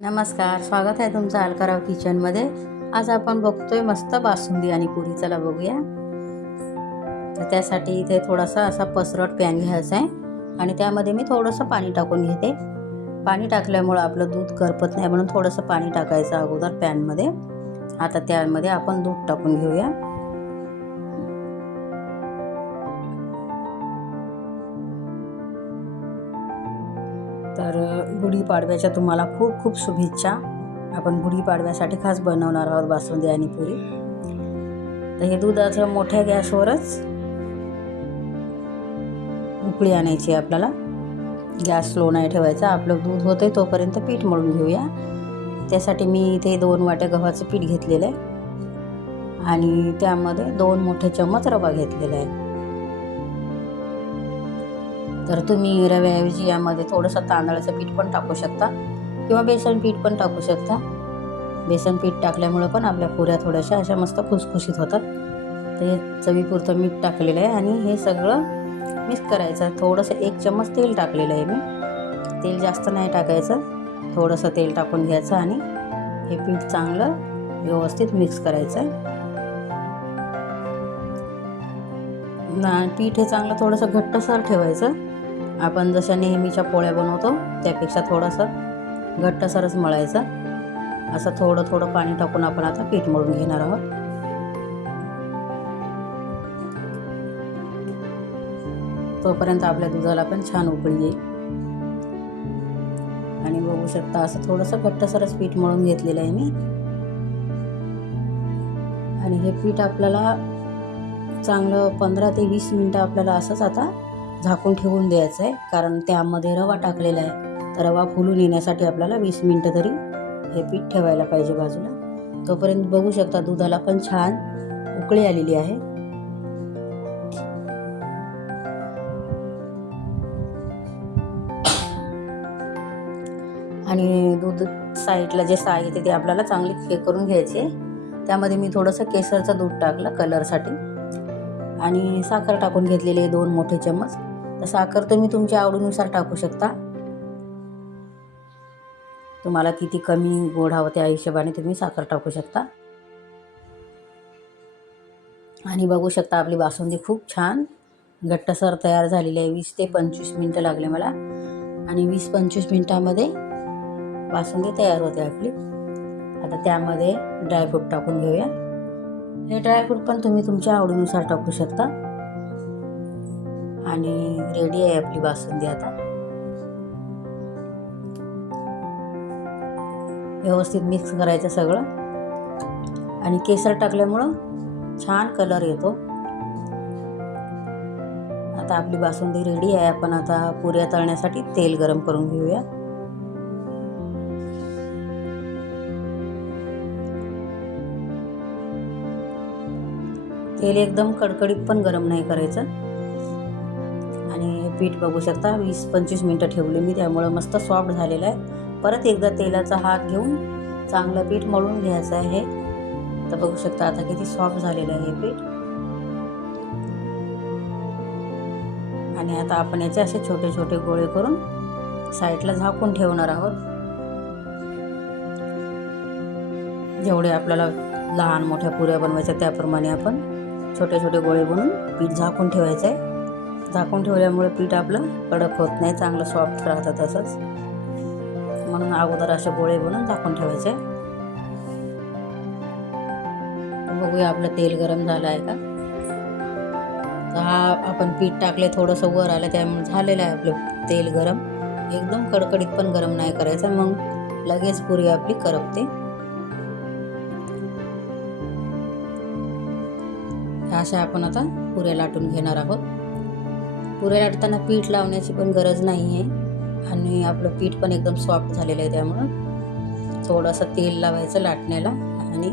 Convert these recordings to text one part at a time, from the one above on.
नमस्कार, स्वागत आहे तुमचं अलकाराव किचनमध्ये. आज आपण बघतोय मस्त बासुंदी आणि पुरी. चला बघूया. तर त्यासाठी इथे थोडासा असा पसरट पॅन घ्यायचा आहे आणि त्यामध्ये मी थोडंसं पाणी टाकून घेते. पाणी टाकल्यामुळं आपलं दूध करपत नाही, म्हणून थोडंसं पाणी टाकायचं अगोदर पॅनमध्ये. आता त्यामध्ये आपण दूध टाकून घेऊया. तर गुढीपाडव्याच्या तुम्हाला खूप खूप शुभेच्छा. आपण गुढीपाडव्यासाठी खास बनवणार आहोत बासुंदी आणि पुरी. तर हे दुधाचं मोठ्या गॅसवरच उकळी आणायची आपल्याला. गॅस स्लो नाही ठेवायचा. आपलं दूध होतंय तोपर्यंत पीठ मळून घेऊया. त्यासाठी मी इथे 2 वाट्या गव्हाचं पीठ घेतलेलं आहे आणि त्यामध्ये 2 मोठे चम्मच रवा घेतलेला आहे. तर तुम्ही रव्याऐवजी यामध्ये थोडंसं तांदळाचं पीठ पण टाकू शकता किंवा बेसन पीठ पण टाकू शकता. बेसन पीठ टाकल्यामुळं पण आपल्या पुऱ्या थोड्याशा अशा मस्त खुसखुशीत होतात. तर हे चवीपुरतं मीठ टाकलेलं आहे आणि हे सगळं मिक्स करायचं. थोडंसं 1 चम्मच तेल टाकलेलं आहे मी. तेल जास्त नाही टाकायचं, थोडंसं तेल टाकून घ्यायचं आणि हे पीठ चांगलं व्यवस्थित मिक्स करायचं. पीठ हे चांगलं थोडंसं घट्टसर ठेवायचं. आपण जशा नेहमीच्या पोळ्या बनवतो त्यापेक्षा थोडंसं घट्टसरच मळायचं. असं थोडं थोडं पाणी टाकून आपण आता पीठ मळून घेणार आहोत. तोपर्यंत आपल्या दुधाला पण छान उकळी येईल. आणि बघू शकता असं थोडंसं घट्टसरच पीठ मळून घेतलेलं आहे मी. आणि हे पीठ आपल्याला चांगलं 15 ते 20 मिनटं आपल्याला असंच आता झाकून ठेवून द्यायचं आहे, कारण त्यामध्ये रवा टाकलेला आहे. तर रवा फुलून येण्यासाठी आपल्याला 20 मिनटं तरी हे पीठ ठेवायला पाहिजे बाजूला. तोपर्यंत बघू शकता दुधाला पण छान उकळी आलेली आहे. आणि दूध साईडला जे साहित्य ते आपल्याला चांगली हे करून घ्यायचे. त्यामध्ये मी थोडंसं केसरचं दूध टाकलं कलरसाठी आणि साखर टाकून घेतलेली आहे 2 मोठे चम्मच. तर साखर तुम्ही तुमच्या आवडीनुसार टाकू शकता. तुम्हाला किती कमी गोड हवं त्या हिशोबाने तुम्ही साखर टाकू शकता. आणि बघू शकता आपली बासुंदी खूप छान घट्टसर तयार झालेली आहे. 20 ते 25 मिनटं लागले मला आणि 20-25 मिनटामध्ये बासुंदी तयार होते आपली. आता त्यामध्ये ड्रायफ्रूट टाकून घेऊया. हे ड्रायफ्रूट पण तुम्ही तुमच्या आवडीनुसार टाकू शकता. आणि रेडी आहे आपली बासुंदी. आता व्यवस्थित मिक्स करायचं सगळं आणि केसर टाकल्यामुळं छान कलर येतो. आता आपली बासुंदी रेडी आहे. आपण आता पुऱ्या तळण्यासाठी तेल गरम करून घेऊया. तेल एकदम कडकडीत पण गरम नाही करायचं. आणि पीठ बघू शकता 20-25 मिनटं ठेवले मी, त्यामुळं मस्त सॉफ्ट झालेलं आहे. परत एकदा तेलाचा हात घेऊन चांगलं पीठ मळून घ्यायचं आहे. तर बघू शकता आता किती सॉफ्ट झालेलं आहे हे पीठ. आणि आता आपण याचे असे छोटे छोटे गोळे करून साईडला झाकून ठेवणार आहोत. जेवढे आपल्याला लहान मोठ्या पुऱ्या बनवायच्या त्याप्रमाणे आपण छोटे छोटे गोळे बनवून पीठ झाकून ठेवायचं आहे. झाकून ठेवल्यामुळे पीठ आपलं कडक होत नाही, चांगलं सॉफ्ट राहतं तसंच. म्हणून अगोदर असे गोळे बनवून झाकून ठेवायचे. बघूया आपलं तेल गरम झालं आहे का. तर हा आपण पीठ टाकले थोडंसं वर आलं त्यामुळे झालेलं आहे आपलं तेल गरम. एकदम कडकडीत पण गरम नाही करायचं, मग लगेच पुरी आपली करपते. अशा आपण आता पुऱ्या लाटून घेणार आहोत. पुऱ्या लाटताना पीठ लावण्याची पण गरज नाही आहे आणि आपलं पीठ पण एकदम सॉफ्ट झालेलं आहे. त्यामुळं थोडंसं तेल लावायचं लाटण्याला आणि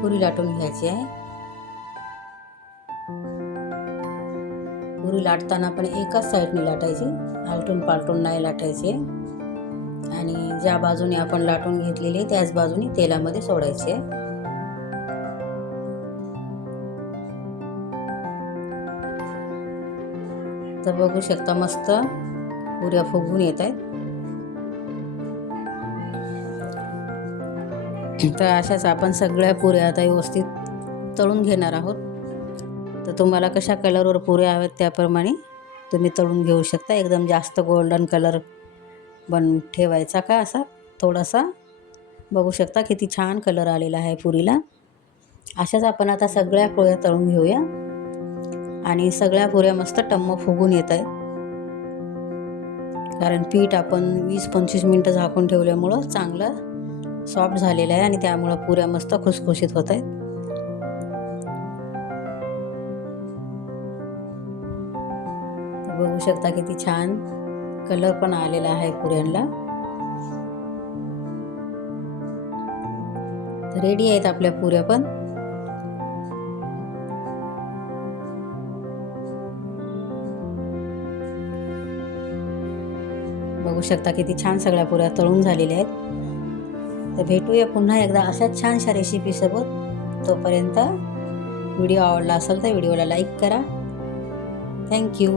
पुरी लाटून घ्यायची आहे. पुरी लाटताना पण एकाच साईडने लाटायची, आलटून पालटून नाही लाटायची. आणि ज्या बाजूने आपण लाटून घेतलेली त्याच बाजूने तेलामध्ये सोडायची आहे. तर बघू शकता मस्त पुऱ्या फुगून येत आहेत. तर अशाच आपण सगळ्या पुऱ्या आता व्यवस्थित तळून घेणार आहोत. तर तुम्हाला कशा कलरवर पुऱ्या हव्यात त्याप्रमाणे तुम्ही तळून घेऊ शकता. एकदम जास्त गोल्डन कलर ठेवायचा का असा थोडासा. बघू शकता किती छान कलर आलेला आहे पुरीला. अशाच आपण आता सगळ्या पोळ्या तळून घेऊया. आणि सगळ्या पुऱ्या मस्त टम्म फुगून येत आहे, कारण पीठ आपण 20-25 मिनटं झाकून ठेवल्यामुळं चांगलं सॉफ्ट झालेलं आहे आणि त्यामुळं पुऱ्या मस्त खुसखुशीत होत आहेत. बघू शकता किती छान कलर पण आलेला आहे पुऱ्यांना. रेडी आहेत आपल्या पुऱ्या पण. बघू शकता किती छान सगळ्या पुऱ्या तळून झालेल्या आहेत. तर भेटूया पुन्हा एकदा अशाच छानशा रेसिपीसोबत. तोपर्यंत व्हिडिओ आवडला असेल तर व्हिडिओला लाईक करा. थँक्यू.